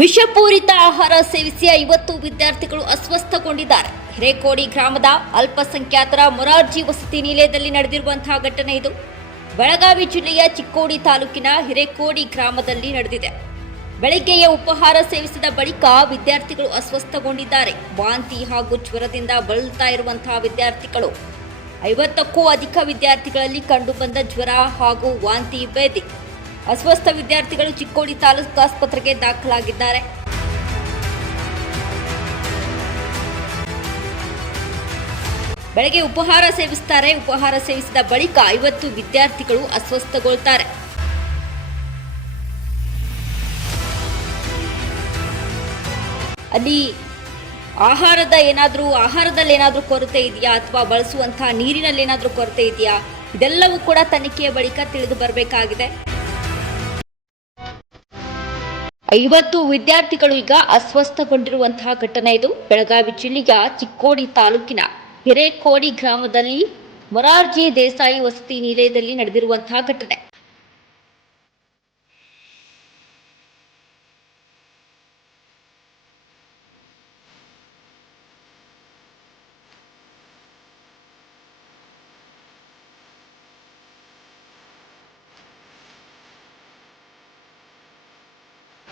ವಿಷಪೂರಿತ ಆಹಾರ ಸೇವಿಸಿ ಐವತ್ತು ವಿದ್ಯಾರ್ಥಿಗಳು ಅಸ್ವಸ್ಥಗೊಂಡಿದ್ದಾರೆ. ಹಿರೇಕೋಡಿ ಗ್ರಾಮದ ಅಲ್ಪಸಂಖ್ಯಾತರ ಮೊರಾರ್ಜಿ ವಸತಿ ನಿಲಯದಲ್ಲಿ ನಡೆದಿರುವಂತಹ ಘಟನೆ ಇದು. ಬೆಳಗಾವಿ ಜಿಲ್ಲೆಯ ಚಿಕ್ಕೋಡಿ ತಾಲೂಕಿನ ಹಿರೇಕೋಡಿ ಗ್ರಾಮದಲ್ಲಿ ನಡೆದಿದೆ. ಬೆಳಗ್ಗೆಯ ಉಪಹಾರ ಸೇವಿಸಿದ ಬಳಿಕ ವಿದ್ಯಾರ್ಥಿಗಳು ಅಸ್ವಸ್ಥಗೊಂಡಿದ್ದಾರೆ. ವಾಂತಿ ಹಾಗೂ ಜ್ವರದಿಂದ ಬಳಲ್ತಾ ಇರುವಂತಹ ವಿದ್ಯಾರ್ಥಿಗಳು. ಐವತ್ತಕ್ಕೂ ಅಧಿಕ ವಿದ್ಯಾರ್ಥಿಗಳಲ್ಲಿ ಕಂಡುಬಂದ ಜ್ವರ ಹಾಗೂ ವಾಂತಿ ಭೇದಿ ಅಸ್ವಸ್ಥ ವಿದ್ಯಾರ್ಥಿಗಳು ಚಿಕ್ಕೋಡಿ ತಾಲೂಕು ಆಸ್ಪತ್ರೆಗೆ ದಾಖಲಾಗಿದ್ದಾರೆ. ಬೆಳಗ್ಗೆ ಉಪಹಾರ ಸೇವಿಸ್ತಾರೆ. ಉಪಹಾರ ಸೇವಿಸಿದ ಬಳಿಕ ಐವತ್ತು ವಿದ್ಯಾರ್ಥಿಗಳು ಅಸ್ವಸ್ಥಗೊಳ್ತಾರೆ. ಅಲ್ಲಿ ಆಹಾರದ ಏನಾದರೂ, ಆಹಾರದಲ್ಲಿ ಏನಾದರೂ ಕೊರತೆ ಇದೆಯಾ ಅಥವಾ ಬಳಸುವಂತಹ ನೀರಿನಲ್ಲಿ ಏನಾದರೂ ಕೊರತೆ ಇದೆಯಾ? ಇದೆಲ್ಲವೂ ಕೂಡ ತನಿಖೆಯ ಬಳಿಕ ತಿಳಿದು ಬರಬೇಕಾಗಿದೆ. ಐವತ್ತು ವಿದ್ಯಾರ್ಥಿಗಳು ಈಗ ಅಸ್ವಸ್ಥಗೊಂಡಿರುವಂತಹ ಘಟನೆ ಇದು. ಬೆಳಗಾವಿ ಜಿಲ್ಲೆಯ ಚಿಕ್ಕೋಡಿ ತಾಲೂಕಿನ ಹಿರೇಕೋಡಿ ಗ್ರಾಮದಲ್ಲಿ ಮೊರಾರ್ಜಿ ದೇಸಾಯಿ ವಸತಿ ನಿಲಯದಲ್ಲಿ ನಡೆದಿರುವಂತಹ ಘಟನೆ.